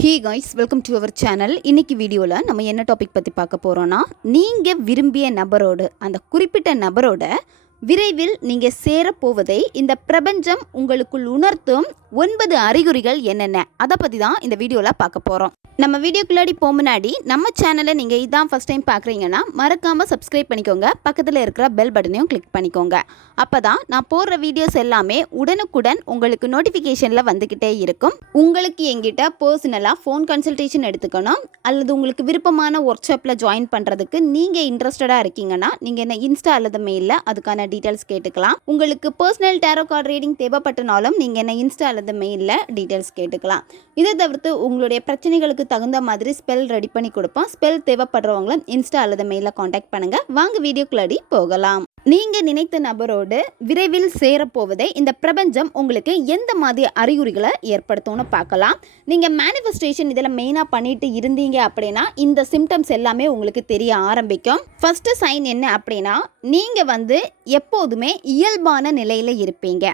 Hi guys welcome to our channel இன்றைக்கி வீடியோவில் நம்ம என்ன டாபிக் பற்றி பார்க்க போகிறோன்னா நீங்கள் விரும்பிய நபரோடு அந்த குறிப்பிட்ட நபரோட விரைவில் நீங்கள் சேரப்போவதை இந்த பிரபஞ்சம் உங்களுக்குள் உணர்த்தும் ஒன்பது அறிகுறிகள் என்னென்ன? அதை பற்றி தான் இந்த வீடியோவில் பார்க்க போகிறோம் நம்ம வீடியோக்குள்ளாடி போக முன்னாடி நம்ம சேனலை நீங்கள் இதான் ஃபஸ்ட் டைம் பார்க்குறீங்கன்னா மறக்காமல் சப்ஸ்கிரைப் பண்ணிக்கோங்க. பக்கத்தில் இருக்கிற பெல் பட்டனையும் கிளிக் பண்ணிக்கோங்க. அப்போ தான் நான் போடுற வீடியோஸ் எல்லாமே உடனுக்குடன் உங்களுக்கு நோட்டிஃபிகேஷனில் வந்துக்கிட்டே இருக்கும். உங்களுக்கு எங்கிட்ட பர்சனலாக ஃபோன் கன்சல்டேஷன் எடுத்துக்கணும். அல்லது உங்களுக்கு விருப்பமான ஒர்க் ஷாப்பில் ஜாயின் பண்ணுறதுக்கு நீங்கள் இன்ட்ரெஸ்டடாக இருக்கீங்கன்னா நீங்கள் என்ன இன்ஸ்டா அல்லது மெயிலில் அதுக்கான டீட்டெயில்ஸ் கேட்டுக்கலாம். உங்களுக்கு பர்சனல் டேரோ கார்டு ரீடிங் தேவைப்பட்டனாலும் நீங்கள் என்ன இன்ஸ்டா அல்லது மெயிலில் டீட்டெயில்ஸ் கேட்டுக்கலாம். இதை தவிர்த்து உங்களுடைய பிரச்சனைகளுக்கு தகுந்த மாதிரி ஸ்பெல் ரெடி பண்ணி கொடுப்போம். ஸ்பெல் தேவைப்படுறவங்களும் இன்ஸ்டா அல்லது மெயிலில் காண்டாக்ட் பண்ணுங்கள் வாங்க வீடியோக்குள்ளாடி போகலாம். நீங்கள் நினைத்த நபரோடு விரைவில் சேரப்போவதை இந்த பிரபஞ்சம் உங்களுக்கு எந்த மாதிரி அறிகுறிகளை ஏற்படுத்தும்னு பார்க்கலாம். நீங்கள் மேனிஃபெஸ்டேஷன் இதில் மெயினாக பண்ணிட்டு இருந்தீங்க அப்படின்னா இந்த சிம்டம்ஸ் எல்லாமே உங்களுக்கு தெரிய ஆரம்பிக்கும். ஃபஸ்ட்டு சைன் என்ன அப்படின்னா நீங்கள் வந்து எப்போதுமே இயல்பான நிலையில் இருப்பீங்க.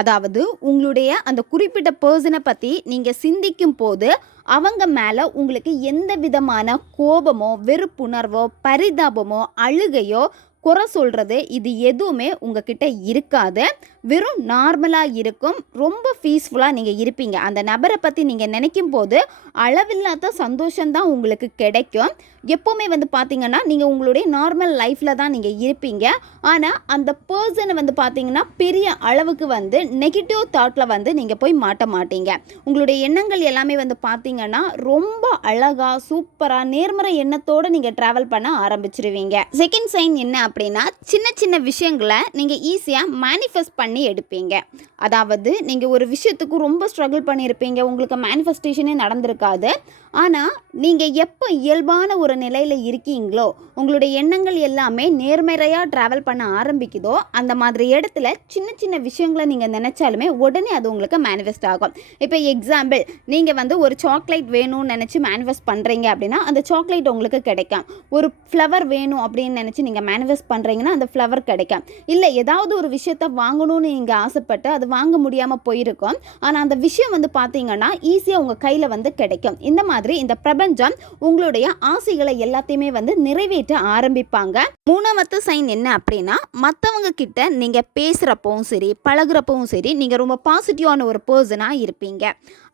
அதாவது உங்களுடைய அந்த குறிப்பிட்ட பர்சனை பற்றி நீங்கள் சிந்திக்கும் போது அவங்க மேலே உங்களுக்கு எந்த விதமான கோபமோ வெறுப்புணர்வோ பரிதாபமோ அழுகையோ குறை சொல்கிறது இது எதுவுமே உங்ககிட்ட இருக்காது. வெறும் நார்மலாக இருக்கும். ரொம்ப பீஸ்ஃபுல்லாக நீங்கள் இருப்பீங்க. அந்த நபரை பற்றி நீங்கள் நினைக்கும் போது அளவில்லாத சந்தோஷம்தான் உங்களுக்கு கிடைக்கும். எப்போவுமே வந்து பார்த்தீங்கன்னா நீங்கள் உங்களுடைய நார்மல் லைஃப்பில் தான் நீங்கள் இருப்பீங்க. ஆனால் அந்த பர்சனை வந்து பார்த்தீங்கன்னா பெரிய அளவுக்கு வந்து நெகட்டிவ் தாட்டில் வந்து நீங்கள் போய் மாட்ட மாட்டீங்க. உங்களுடைய எண்ணங்கள் எல்லாமே வந்து பார்த்தீங்கன்னா ரொம்ப அழகாக சூப்பராக நேர்மறை எண்ணத்தோடு நீங்கள் ட்ராவல் பண்ண ஆரம்பிச்சிருவீங்க. செகண்ட் சைன் என்ன அப்படின்னா சின்ன சின்ன விஷயங்களை நீங்கள் ஈஸியாக மேனிஃபெஸ்ட் பண்ணி எடுப்பீங்க. அதாவது நீங்கள் ஒரு விஷயத்துக்கு ரொம்ப ஸ்ட்ரகிள் பண்ணியிருப்பீங்க. உங்களுக்கு மேனிஃபெஸ்டேஷனே நடந்திருக்காது. ஆனால் நீங்கள் எப்போ இயல்பான ஒரு நிலையில் இருக்கீங்களோ உங்களுடைய எண்ணங்கள் எல்லாமே நேர்மறையாக ட்ராவல் பண்ண ஆரம்பிக்குதோ அந்த மாதிரி இடத்துல சின்ன சின்ன விஷயங்களை நீங்கள் நினச்சாலுமே உடனே அது உங்களுக்கு மேனிஃபெஸ்ட் ஆகும். இப்போ எக்ஸாம்பிள் நீங்கள் வந்து ஒரு சாக்லேட் வேணும்னு நினச்சி மேனிஃபெஸ்ட் பண்ணுறீங்க அப்படின்னா அந்த சாக்லேட் உங்களுக்கு கிடைக்கும். ஒரு ஃப்ளவர் வேணும் அப்படின்னு நினச்சி நீங்கள் மேனிஃபெஸ்ட் பண்ணுறீங்கன்னா அந்த ஃப்ளவர் கிடைக்கும். இல்லை ஏதாவது ஒரு விஷயத்த வாங்கணும்னு நீங்கள் ஆசைப்பட்டு அது வாங்க முடியாமல் போயிருக்கும். ஆனால் அந்த விஷயம் வந்து பார்த்தீங்கன்னா ஈஸியாக உங்கள் கையில் வந்து கிடைக்கும். இந்த மாதிரி இந்த பிரபஞ்சம் உங்களுடைய ஆசைகளை எல்லாத்தையுமே வந்து நிறைவேற்ற ஆரம்பிப்பாங்க. மூணாவது சைன் என்ன அப்படின்னா மற்றவங்க கிட்ட நீங்கள் பேசுகிறப்பவும் சரி பழகிறப்பவும் சரி நீங்கள் ரொம்ப பாசிட்டிவான ஒரு பர்சனாக இருப்பீங்க.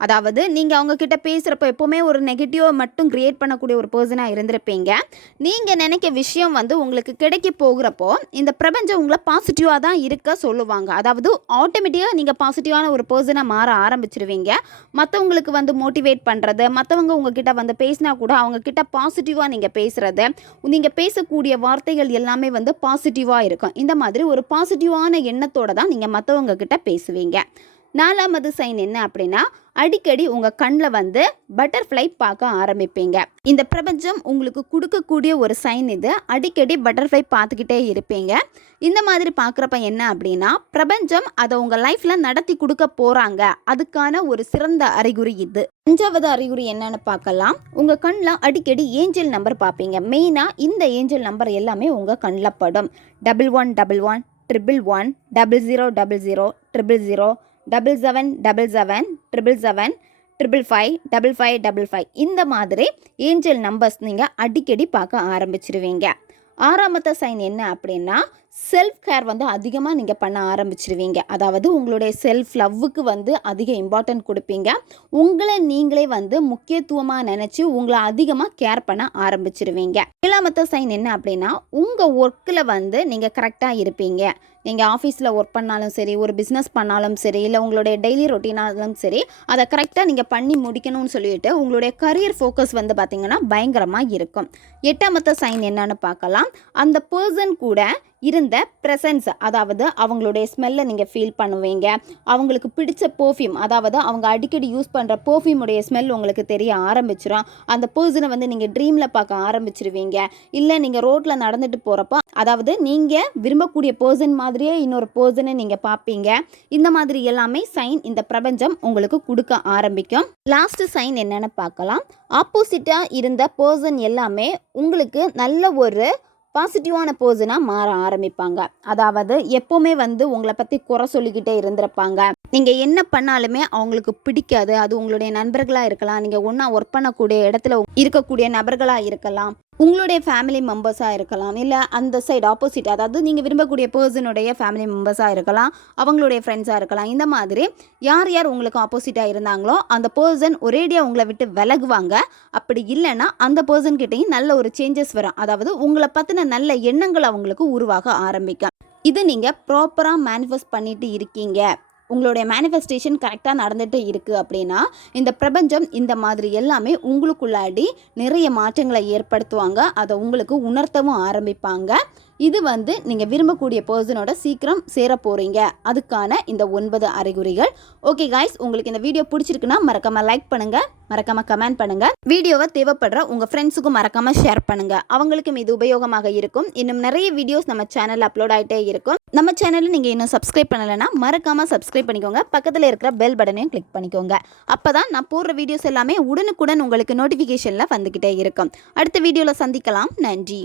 அதாவது நீங்கள் அவங்க கிட்ட பேசுகிறப்போ எப்போவுமே ஒரு நெகட்டிவை மட்டும் கிரியேட் பண்ணக்கூடிய ஒரு பர்சனாக இருந்திருப்பீங்க. நீங்கள் நினைக்க விஷயம் வந்து உங்களுக்கு கிடைக்க போகிறப்போ இந்த பிரபஞ்சம் உங்களை பாசிட்டிவாக தான் இருக்க சொல்லுவாங்க. அதாவது ஆட்டோமேட்டிக்காக நீங்கள் பாசிட்டிவான ஒரு பர்சனாக மாற ஆரம்பிச்சிருவீங்க. மற்றவங்களுக்கு வந்து மோட்டிவேட் பண்ணுறது மற்றவங்க உங்ககிட்ட வந்து பேசினா கூட அவங்க கிட்ட பாசிட்டிவாக நீங்கள் பேசுகிறது நீங்கள் பேசக்கூடிய வார்த்தைகள் எல்லாமே வந்து பாசிட்டிவாக இருக்கும். இந்த மாதிரி ஒரு பாசிட்டிவான எண்ணத்தோட தான் நீங்கள் மற்றவங்க கிட்ட பேசுவீங்க. நாலாவது சைன் என்ன அப்படின்னா அடிக்கடி உங்கள் கண்ணில் வந்து பட்டர்ஃப்ளை பார்க்க ஆரம்பிப்பீங்க. இந்த பிரபஞ்சம் உங்களுக்கு கொடுக்கக்கூடிய ஒரு சைன் இது. அடிக்கடி பட்டர்ஃப்ளை பார்த்துக்கிட்டே இருப்பீங்க. இந்த மாதிரி பார்க்குறப்ப என்ன அப்படின்னா பிரபஞ்சம் அதை உங்கள் லைஃப்பில் நடத்தி கொடுக்க போகிறாங்க அதுக்கான ஒரு சிறந்த அறிகுறி இது. அஞ்சாவது அறிகுறி என்னன்னு பார்க்கலாம். உங்கள் கண்ணில் அடிக்கடி ஏஞ்சல் நம்பர் பார்ப்பீங்க. மெயினாக இந்த ஏஞ்சல் நம்பர் எல்லாமே உங்கள் கண்ணில் படும். Double one double one triple one double zero double zero triple zero double seven double seven triple seven triple five double five double five இந்த மாதிரி ஏஞ்சல் நம்பர்ஸ் நீங்கள் அடிக்கடி பார்க்க ஆரம்பிச்சிருவீங்க. ஆறாமத்த சைன் என்ன அப்படின்னா செல்ஃப் கேர் வந்து அதிகமாக நீங்கள் பண்ண ஆரம்பிச்சிருவீங்க. அதாவது உங்களுடைய செல்ஃப் லவ்வுக்கு வந்து அதிக இம்பார்ட்டன்ட் கொடுப்பீங்க. உங்களை நீங்களே வந்து முக்கியத்துவமாக நினச்சி உங்களை அதிகமாக கேர் பண்ண ஆரம்பிச்சிருவீங்க. ஏழாமத்த சைன் என்ன அப்படின்னா உங்கள் ஒர்க்கில் வந்து நீங்கள் கரெக்டாக இருப்பீங்க. நீங்கள் ஆஃபீஸில் ஒர்க் பண்ணாலும் சரி ஒரு பிஸ்னஸ் பண்ணாலும் சரி இல்லை உங்களுடைய டெய்லி ரொட்டீனாலும் சரி அதை கரெக்டாக நீங்கள் பண்ணி முடிக்கணும்னு சொல்லிட்டு உங்களுடைய கரியர் ஃபோக்கஸ் வந்து பார்த்திங்கன்னா பயங்கரமாக இருக்கும். எட்டாமத்த சைன் என்னன்னு பார்க்கலாம். அந்த பர்சன் கூட இருந்த ப்ரெசன்ஸ் அதாவது அவங்களுடைய ஸ்மெல்லை நீங்கள் ஃபீல் பண்ணுவீங்க. அவங்களுக்கு பிடிச்ச பர்ஃப்யூம் அதாவது அவங்க அடிக்கடி யூஸ் பண்ணுற பர்ஃப்யூமுடைய ஸ்மெல் உங்களுக்கு தெரிய ஆரம்பிச்சிடும் அந்த பர்சனை வந்து நீங்கள் ட்ரீமில் பார்க்க ஆரம்பிச்சிருவீங்க. இல்லை நீங்கள் ரோட்டில் நடந்துட்டு போகிறப்போ அதாவது நீங்கள் விரும்பக்கூடிய பர்சன் மாதிரியே இன்னொரு பர்சனை நீங்கள் பார்ப்பீங்க. இந்த மாதிரி எல்லாமே சைன் இந்த பிரபஞ்சம் உங்களுக்கு கொடுக்க ஆரம்பிக்கும். லாஸ்ட் சைன் என்னென்னு பார்க்கலாம். ஆப்போசிட்டாக இருந்த பர்சன் எல்லாமே உங்களுக்கு நல்ல ஒரு பாசிட்டிவான பர்சனாக மாற ஆரம்பிப்பாங்க. அதாவது எப்போவுமே வந்து உங்களை பற்றி குறை சொல்லிக்கிட்டே இருந்திருப்பாங்க. நீங்கள் என்ன பண்ணாலுமே அவங்களுக்கு பிடிக்காது. அது உங்களுடைய நண்பர்களாக இருக்கலாம். நீங்கள் ஒன்றா ஒர்க் பண்ணக்கூடிய இடத்துல இருக்கக்கூடிய நபர்களாக இருக்கலாம். உங்களுடைய ஃபேமிலி மெம்பர்ஸாக இருக்கலாம் இல்லை அந்த சைடு ஆப்போசிட் அதாவது நீங்கள் விரும்பக்கூடிய பர்சனுடைய ஃபேமிலி மெம்பர்ஸாக இருக்கலாம் அவங்களுடைய ஃப்ரெண்ட்ஸாக இருக்கலாம் இந்த மாதிரி யார் யார் உங்களுக்கு ஆப்போசிட்டாக இருந்தாங்களோ அந்த பர்சன் ஒரேடியாக உங்களை விட்டு விலகுவாங்க. அப்படி இல்லைன்னா அந்த பர்சன் கிட்டேயும் நல்ல ஒரு சேஞ்சஸ் வரும். அதாவது உங்களை பற்றின நல்ல எண்ணங்கள் அவங்களுக்கு உருவாக ஆரம்பிக்கும். இது நீங்கள் ப்ராப்பராக மேனிஃபெஸ்ட் பண்ணிட்டு இருக்கீங்க. உங்களுடைய மேனிஃபெஸ்டேஷன் கரெக்டாக நடந்துகிட்டு இருக்குது அப்படின்னா இந்த பிரபஞ்சம் இந்த மாதிரி எல்லாமே உங்களுக்குள்ளாடி நிறைய மாற்றங்களை ஏற்படுத்துவாங்க. அதை உங்களுக்கு உணர்த்தவும் ஆரம்பிப்பாங்க. இது வந்து நீங்கள் விரும்பக்கூடிய பர்சனோட சீக்கிரம் சேர போகிறீங்க அதுக்கான இந்த ஒன்பது அறிகுறிகள். ஓகே காய்ஸ் உங்களுக்கு இந்த வீடியோ பிடிச்சிருக்குன்னா மறக்காம லைக் பண்ணுங்கள் மறக்காமல் கமெண்ட் பண்ணுங்கள் வீடியோவை தேவைப்படுற உங்கள் ஃப்ரெண்ட்ஸுக்கும் மறக்காமல் ஷேர் பண்ணுங்கள் அவங்களுக்கும் இது உபயோகமாக இருக்கும். இன்னும் நிறைய வீடியோஸ் நம்ம சேனலில் அப்லோட் ஆகிட்டே இருக்கும். நம்ம சேனலில் நீங்கள் இன்னும் சப்ஸ்கிரைப் பண்ணலைன்னா மறக்காமல் சப்ஸ்கிரைப் பண்ணிக்கோங்க. பக்கத்தில் இருக்கிற பெல் பட்டனையும் கிளிக் பண்ணிக்கோங்க. அப்போ தான் நான் போடுற வீடியோஸ் எல்லாமே உடனுக்குடன் உங்களுக்கு நோட்டிஃபிகேஷனில் வந்துக்கிட்டே இருக்கும். அடுத்த வீடியோவில் சந்திக்கலாம். நன்றி.